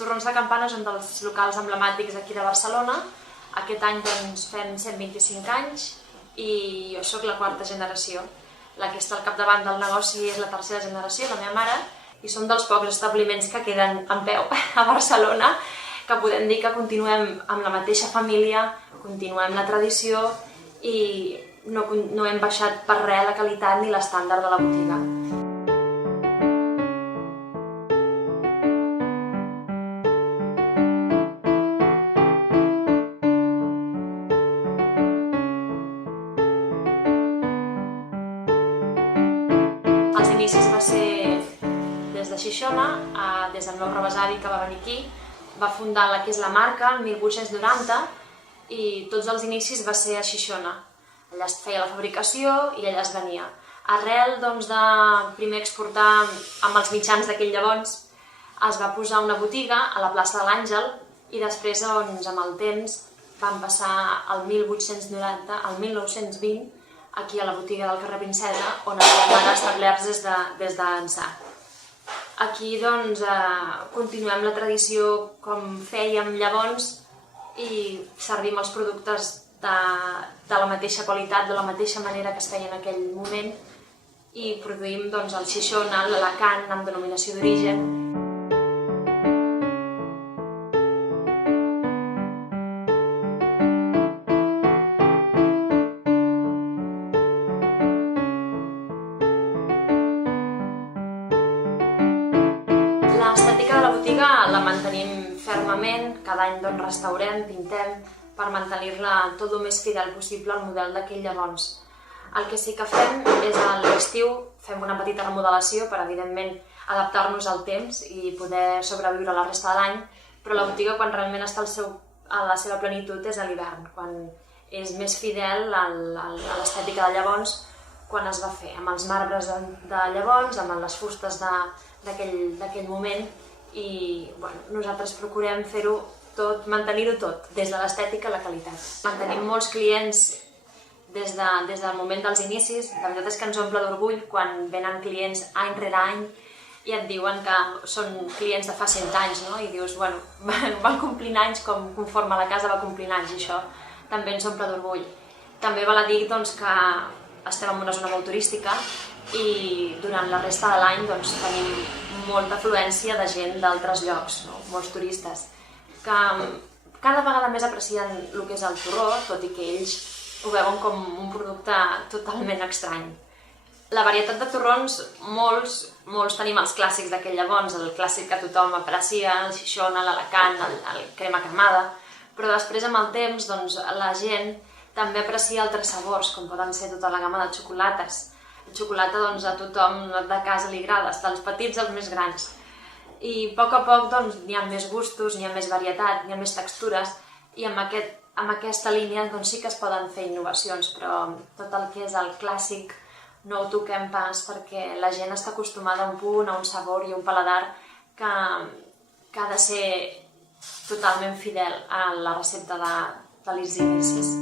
Torrons de Campana és un dels locals emblemàtics aquí de Barcelona. Aquest any doncs, fem 125 anys i jo sóc la quarta generació. La que està al capdavant del negoci és la tercera generació, la meva mare, i som dels pocs establiments que queden en peu a Barcelona, que podem dir que continuem amb la mateixa família, continuem la tradició i no hem baixat per res la qualitat ni l'estàndard de la botiga. Els inicis va ser des de Xixona, des del meu rebesavi que va venir aquí, va fundar la que és la marca el 1890 i tots els inicis va ser a Xixona. Allà es feia la fabricació i allà es venia. Arrel de primer exportar amb els mitjans d'aquell llavors, es va posar una botiga a la plaça de l'Àngel i després amb el temps vam passar al 1890 al 1920 aquí a la botiga del carrer Princesa, on estem establerts des d'ençà. Aquí continuem la tradició com fèiem llavors i servim els productes de la mateixa qualitat, de la mateixa manera que es feia en aquell moment i produïm el Xixona, l'Alacant, amb denominació d'origen. L'estètica de la botiga la mantenim fermament, cada any restaurem, pintem, per mantenir-la tot el més fidel possible al model d'aquell llavors. El que sí que fem és a l'estiu fem una petita remodelació per, evidentment, adaptar-nos al temps i poder sobreviure la resta de l'any, però la botiga quan realment està a la seva plenitud és a l'hivern, quan és més fidel a l'estètica de llavors, quan es va fer, amb els marbres de llavors, amb les fustes d'aquell moment i nosaltres procurem fer-ho tot, mantenir-ho tot, des de l'estètica a la qualitat. Mantenim molts clients des del moment dels inicis. La veritat és que ens omple d'orgull quan venen clients any rere any i et diuen que són clients de fa 100 anys, no? I dius, bueno, van complint anys conforme la casa va complint anys i això també ens omple d'orgull. També val a dir que estem en una zona molt turística i durant la resta de l'any tenim molta afluència de gent d'altres llocs, molts turistes, que cada vegada més aprecien el que és el torró, tot i que ells ho veuen com un producte totalment estrany. La varietat de torrons, molts tenim els clàssics d'aquell llavors, el clàssic que tothom aprecia, el Xixona, l'Alacant, el crema cremada, però després amb el temps la gent també aprecia altres sabors, com poden ser tota la gamma de xocolates. La xocolata a tothom de casa li agrada, dels petits als més grans. I a poc n'hi ha més gustos, n'hi ha més varietat, n'hi ha més textures i amb aquesta línia sí que es poden fer innovacions, però tot el que és el clàssic no ho toquem pas perquè la gent està acostumada a un punt, a un sabor i a un paladar que ha de ser totalment fidel a la recepta dels inicis.